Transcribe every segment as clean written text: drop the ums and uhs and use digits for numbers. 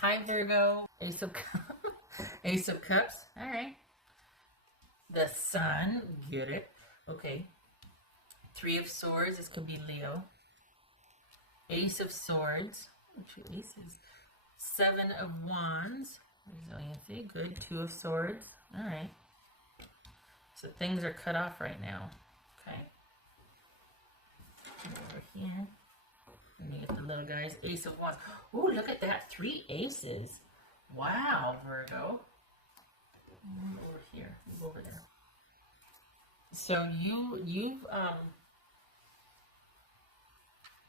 Hi, Virgo. Ace of Ace of Cups. All right. The Sun. Get it. Okay. Three of Swords. This could be Leo. Ace of Swords. Two aces. Seven of Wands. Resiliency. Good. Two of Swords. All right. So things are cut off right now. Okay. Over here. And you get the little guys. Ace of Wands. Ooh, look at that. Three aces. Wow, Virgo. Over here. Move over there. So you've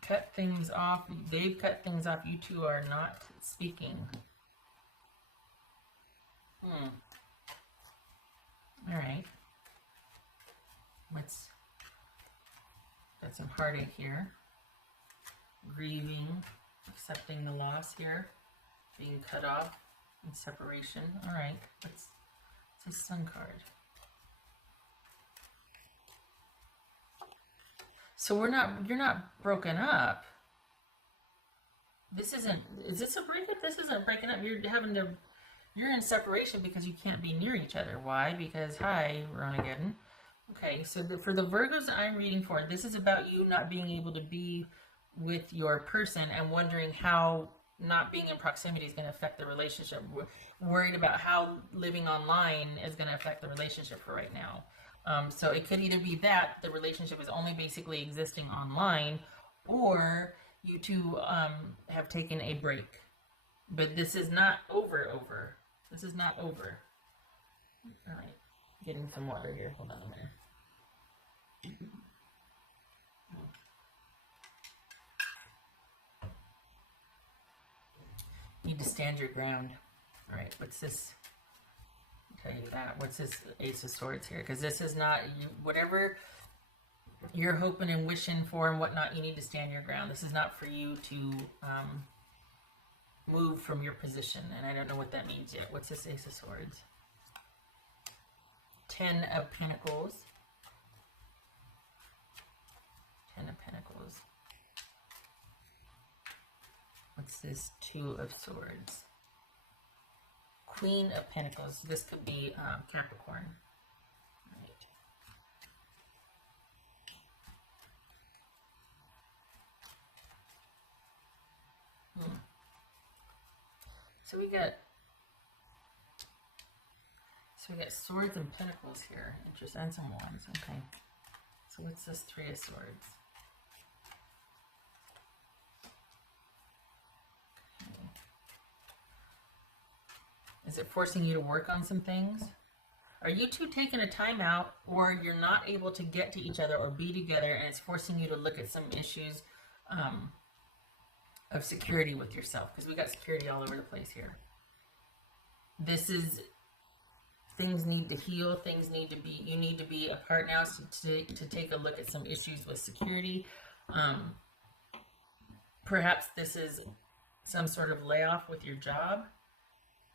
cut things off. They've cut things off. You two are not speaking. All right. Got some heartache here. Grieving, accepting the loss here, being cut off, and separation. All right. It's a Sun card. So you're not broken up. Is this a breakup? This isn't breaking up. You're in separation because you can't be near each other. Why? Because, hi, Ronageddon. Okay, so for the Virgos I'm reading for, this is about you not being able to be with your person and wondering how not being in proximity is going to affect the relationship. Worried about how living online is going to affect the relationship for right now. So it could either be that the relationship is only basically existing online, or you two have taken a break. But this is not over. This is not over. All right, getting some water here. Hold on a minute. Need to stand your ground. All right, what's this? I'll tell you that. What's this Ace of Swords here? Because this is not whatever you're hoping and wishing for and whatnot. You need to stand your ground. This is not for you to move from your position, and I don't know what that means yet. What's this Ace of Swords? Ten of Pentacles. Ten of Pentacles. What's this? Two of Swords. Queen of Pentacles. This could be Capricorn. Right. So we got Swords and Pentacles here. Interesting. And some Wands. Okay. So what's this Three of Swords? Is it forcing you to work on some things? Are you two taking a time out, or you're not able to get to each other or be together, and it's forcing you to look at some issues of security with yourself? Because we got security all over the place here. This is, things need to heal. Things need to be, you need to be apart now to take a look at some issues with security. Perhaps this is some sort of layoff with your job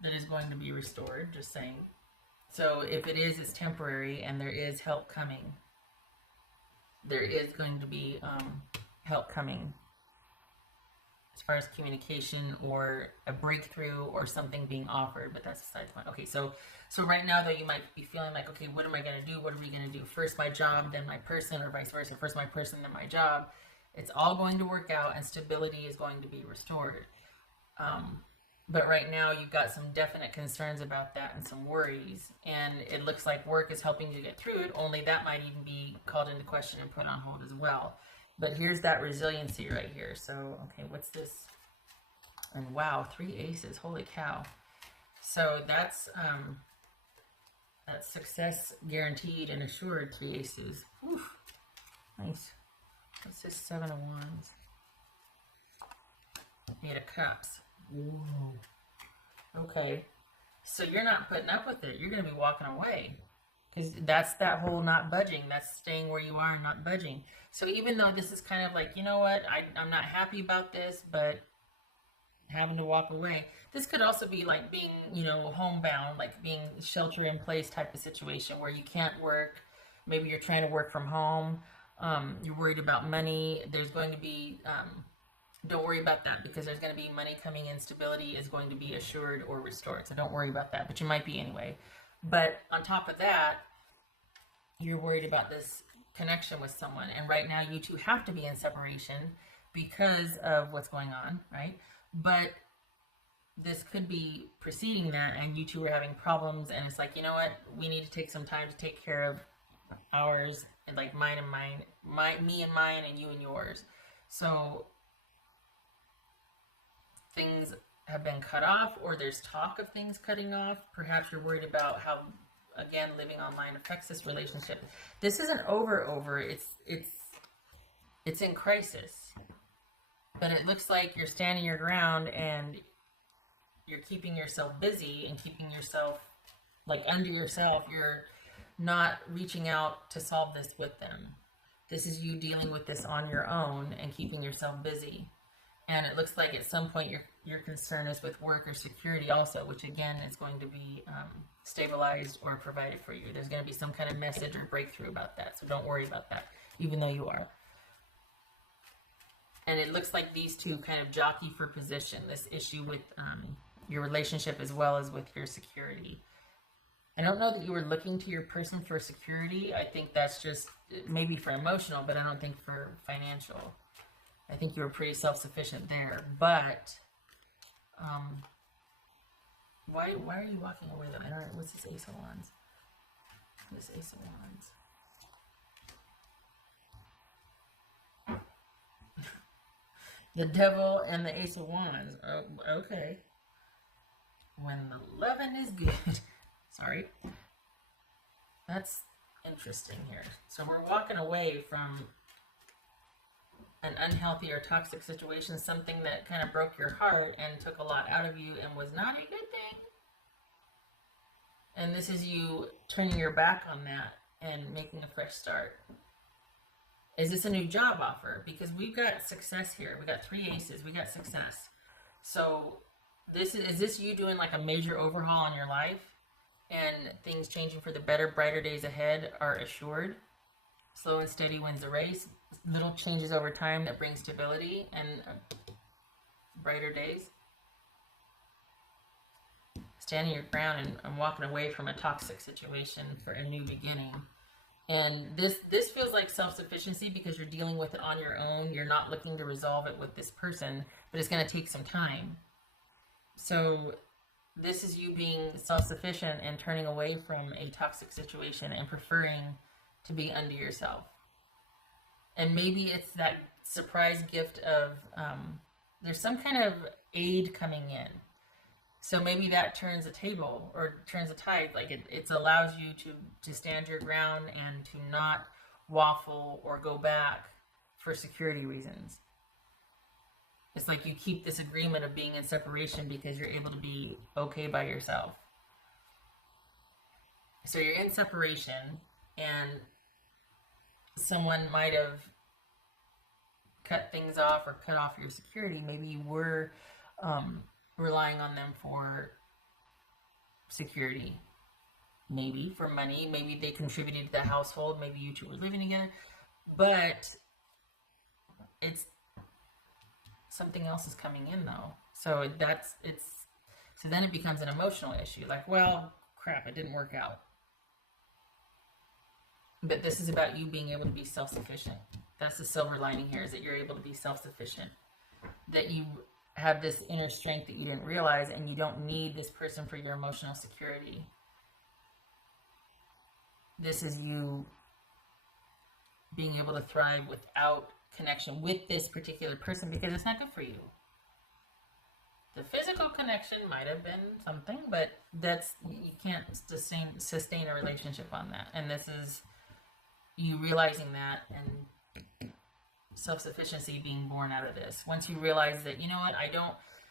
that is going to be restored, just saying. So if it is, it's temporary, and there is help coming. There is going to be help coming as far as communication or a breakthrough or something being offered, but that's beside the point. Okay, so right now, though, you might be feeling like, okay, what am I going to do? What are we going to do? First my job, then my person, or vice versa. First my person, then my job. It's all going to work out, and stability is going to be restored. But right now, you've got some definite concerns about that and some worries. And it looks like work is helping you get through it, only that might even be called into question and put on hold as well. But here's that resiliency right here. So, okay, what's this? And wow, three aces. Holy cow. So that's success guaranteed and assured, three aces. Oof. Nice. What's this? Seven of Wands. Eight of Cups. Whoa. Okay. So you're not putting up with it. You're going to be walking away. Because that's that whole not budging. That's staying where you are and not budging. So even though this is kind of like, you know what, I'm not happy about this, but having to walk away. This could also be like being, homebound, like being shelter in place type of situation where you can't work. Maybe you're trying to work from home. You're worried about money. There's going to be don't worry about that, because there's going to be money coming in. Stability is going to be assured or restored. So don't worry about that, but you might be anyway. But on top of that, you're worried about this connection with someone. And right now you two have to be in separation because of what's going on, right? But this could be preceding that, and you two are having problems, and it's like, you know what? We need to take some time to take care of ours, and like mine and mine, me and mine, and you and yours. So things have been cut off, or there's talk of things cutting off. Perhaps you're worried about how, again, living online affects this relationship. This isn't over. It's in crisis. But it looks like you're standing your ground, and you're keeping yourself busy and keeping yourself like under yourself. You're not reaching out to solve this with them. This is you dealing with this on your own and keeping yourself busy. And it looks like at some point your concern is with work or security also, which again is going to be stabilized or provided for you. There's going to be some kind of message or breakthrough about that. So don't worry about that, even though you are. And it looks like these two kind of jockey for position, this issue with your relationship as well as with your security. I don't know that you were looking to your person for security. I think that's just maybe for emotional, but I don't think for financial. I think you were pretty self-sufficient there. But why are you walking away though? I don't know. What's this Ace of Wands? This Ace of Wands. The Devil and the Ace of Wands. Oh, okay. When the lovin' is good. Sorry. That's interesting here. So we're walking away from an unhealthy or toxic situation, something that kind of broke your heart and took a lot out of you and was not a good thing. And this is you turning your back on that and making a fresh start. Is this a new job offer? Because we've got success here. We got 3 aces. We got success. So is this you doing like a major overhaul on your life, and things changing for the better? Brighter days ahead are assured. Slow and steady wins the race. Little changes over time that bring stability and brighter days. Standing your ground and walking away from a toxic situation for a new beginning. And this feels like self-sufficiency because you're dealing with it on your own. You're not looking to resolve it with this person, but it's going to take some time. So this is you being self-sufficient and turning away from a toxic situation and preferring to be under yourself. And maybe it's that surprise gift of there's some kind of aid coming in. So maybe that turns a table or turns a tide. Like it allows you to stand your ground and to not waffle or go back for security reasons. It's like you keep this agreement of being in separation because you're able to be okay by yourself. So you're in separation, and someone might have cut things off or cut off your security. Maybe you were relying on them for security, maybe for money. Maybe they contributed to the household. Maybe you two were living together, but it's something else is coming in though. So so then it becomes an emotional issue. Like, well, crap, it didn't work out. But this is about you being able to be self-sufficient. That's the silver lining here, is that you're able to be self-sufficient. That you have this inner strength that you didn't realize, and you don't need this person for your emotional security. This is you being able to thrive without connection with this particular person because it's not good for you. The physical connection might have been something, but you can't sustain a relationship on that. And this is you realizing that and self-sufficiency being born out of this. Once you realize that, you know what,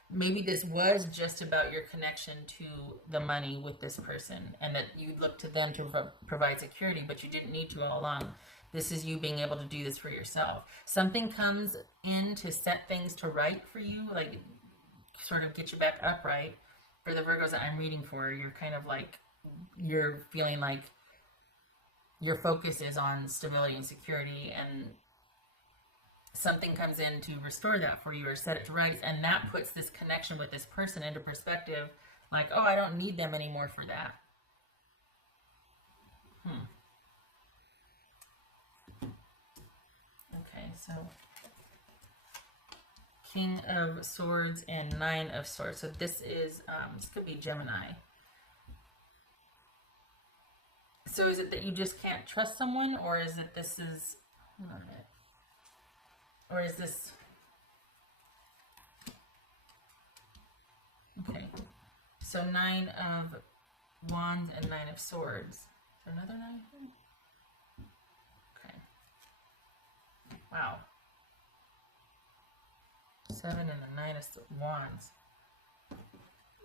maybe this was just about your connection to the money with this person, and that you look to them to provide security, but you didn't need to all along. This is you being able to do this for yourself. Something comes in to set things to right for you, like sort of get you back upright. For the Virgos that I'm reading for, you're kind of like, you're feeling like your focus is on stability and security, and something comes in to restore that for you or set it to rights, and that puts this connection with this person into perspective, like, oh, I don't need them anymore for that. Okay, so King of Swords and Nine of Swords. So this is, this could be Gemini. So is it that you just can't trust someone, or is it this is, hold on a minute, or is this, okay, so Nine of Wands and Nine of Swords. Is there another nine here? Okay. Wow. 7 and the Nine of Wands.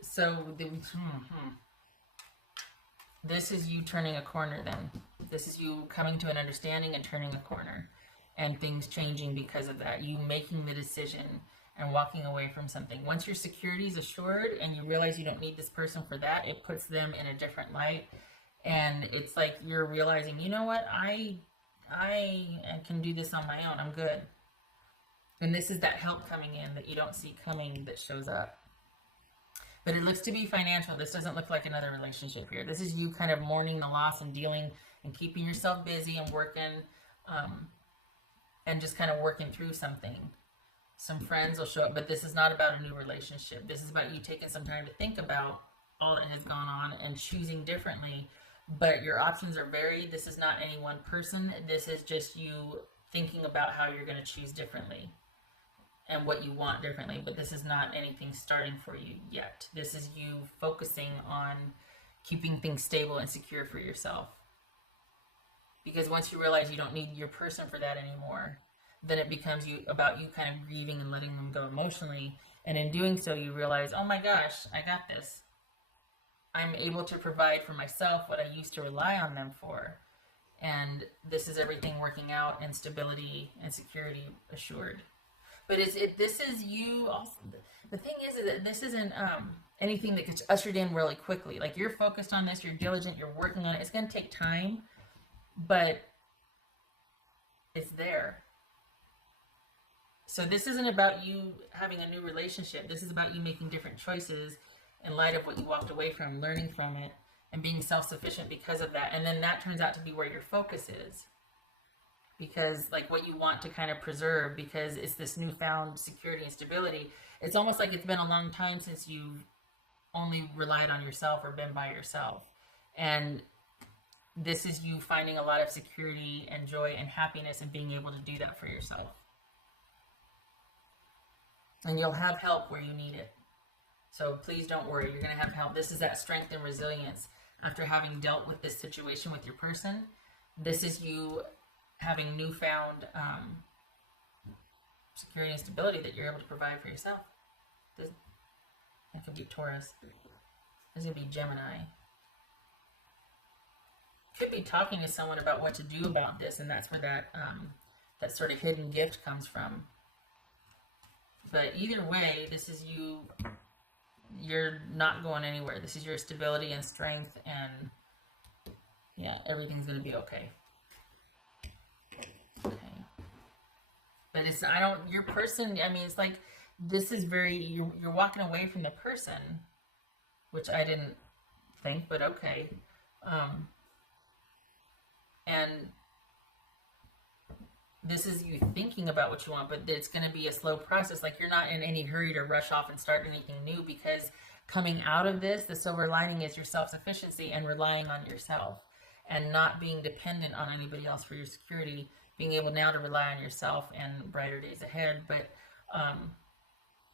So this is you turning a corner then. This is you coming to an understanding and turning a corner. And things changing because of that. You making the decision and walking away from something. Once your security is assured and you realize you don't need this person for that, it puts them in a different light. And it's like you're realizing, you know what, I can do this on my own. I'm good. And this is that help coming in that you don't see coming that shows up. But it looks to be financial. This doesn't look like another relationship here. This is you kind of mourning the loss and dealing and keeping yourself busy and working, and just kind of working through something. Some friends will show up, but this is not about a new relationship. This is about you taking some time to think about all that has gone on and choosing differently. But your options are varied. This is not any one person. This is just you thinking about how you're going to choose differently and what you want differently. But this is not anything starting for you yet. This is you focusing on keeping things stable and secure for yourself. Because once you realize you don't need your person for that anymore, then it becomes about you kind of grieving and letting them go emotionally. And in doing so, you realize, oh my gosh, I got this. I'm able to provide for myself what I used to rely on them for. And this is everything working out and stability and security assured. But this is you also. The thing is that this isn't anything that gets ushered in really quickly. Like, you're focused on this, you're diligent, you're working on it. It's going to take time, but it's there. So this isn't about you having a new relationship. This is about you making different choices in light of what you walked away from, learning from it, and being self-sufficient because of that. And then that turns out to be where your focus is. Because, like, what you want to kind of preserve, because it's this newfound security and stability. It's almost like it's been a long time since you've only relied on yourself or been by yourself. And this is you finding a lot of security and joy and happiness and being able to do that for yourself. And you'll have help where you need it. So please don't worry, you're going to have help. This is that strength and resilience after having dealt with this situation with your person. This is you having newfound security and stability that you're able to provide for yourself. That could be Taurus. This is going to be Gemini. Could be talking to someone about what to do about this, and that's where that sort of hidden gift comes from. But either way, this is you. You're not going anywhere. This is your stability and strength, and yeah, everything's going to be okay. Okay. But it's, your person, I mean, it's like, this is very, you're walking away from the person, which I didn't think, but okay. And this is you thinking about what you want, but it's going to be a slow process. Like, you're not in any hurry to rush off and start anything new, because coming out of this, the silver lining is your self-sufficiency and relying on yourself and not being dependent on anybody else for your security, being able now to rely on yourself and brighter days ahead, but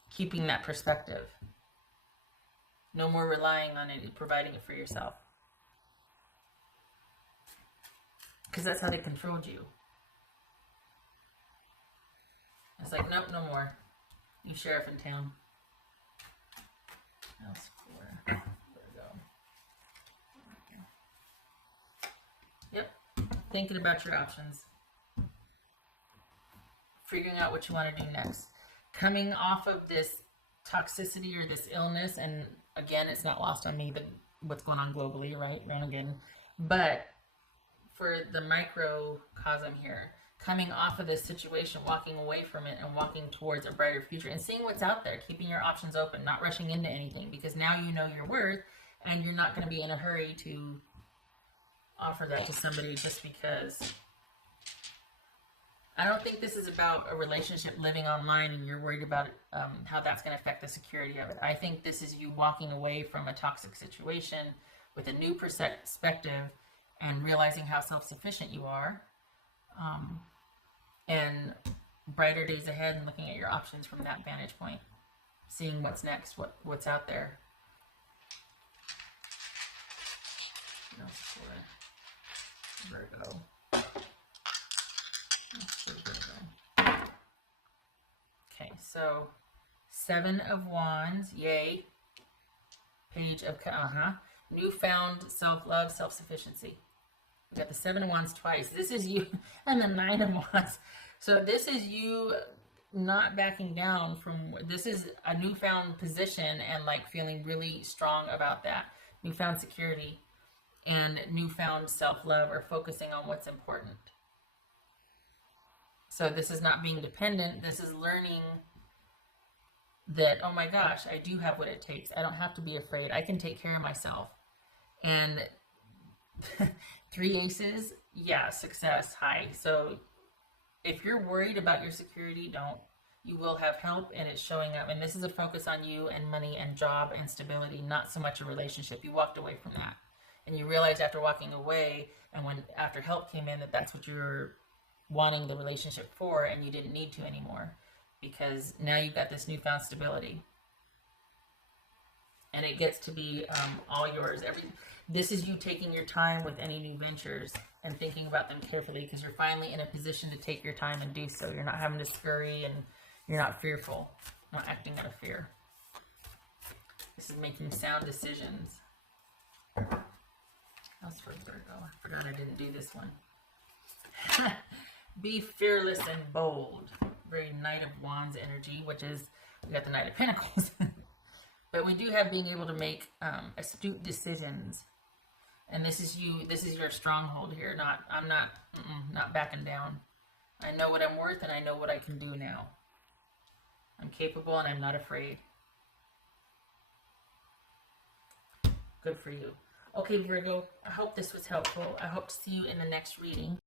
keeping that perspective. No more relying on it, providing it for yourself. Because that's how they controlled you. It's like, nope, no more. You sheriff in town. House 4. Virgo. Yep. Thinking about your options. Figuring out what you want to do next. Coming off of this toxicity or this illness, and again, it's not lost on me what's going on globally, right? Ranagan. But for the microcosm here, coming off of this situation, walking away from it and walking towards a brighter future and seeing what's out there, keeping your options open, not rushing into anything, because now you know your worth and you're not going to be in a hurry to offer that to somebody just because. I don't think this is about a relationship living online and you're worried about how that's going to affect the security of it. I think this is you walking away from a toxic situation with a new perspective and realizing how self-sufficient you are, and brighter days ahead and looking at your options from that vantage point, seeing what's next, what's out there. What else for Virgo? Okay, so 7 of Wands, yay. Page of, newfound self-love, self-sufficiency. We got the 7 of Wands twice. This is you, and the 9 of Wands. So this is you not backing down from, this is a newfound position and like feeling really strong about that. Newfound security and newfound self-love, or focusing on what's important. So this is not being dependent. This is learning that, oh my gosh, I do have what it takes. I don't have to be afraid. I can take care of myself. And 3 aces, yeah, success, high. So if you're worried about your security, don't. You will have help, and it's showing up. And this is a focus on you and money and job and stability, not so much a relationship. You walked away from that. And you realized after walking away, and when after help came in, that that's what you're wanting the relationship for, and you didn't need to anymore, because now you've got this newfound stability, and it gets to be all yours. This is you taking your time with any new ventures and thinking about them carefully, because you're finally in a position to take your time and do so. You're not having to scurry, and you're not fearful, not acting out of fear. This is making sound decisions. That's for Virgo. I forgot I didn't do this one. Be fearless and bold. Very Knight of Wands energy, which is, we got the Knight of Pentacles. But we do have being able to make astute decisions. And this is you, this is your stronghold here. I'm not backing down. I know what I'm worth, and I know what I can do now. I'm capable, and I'm not afraid. Good for you. Okay, Virgo, I hope this was helpful. I hope to see you in the next reading.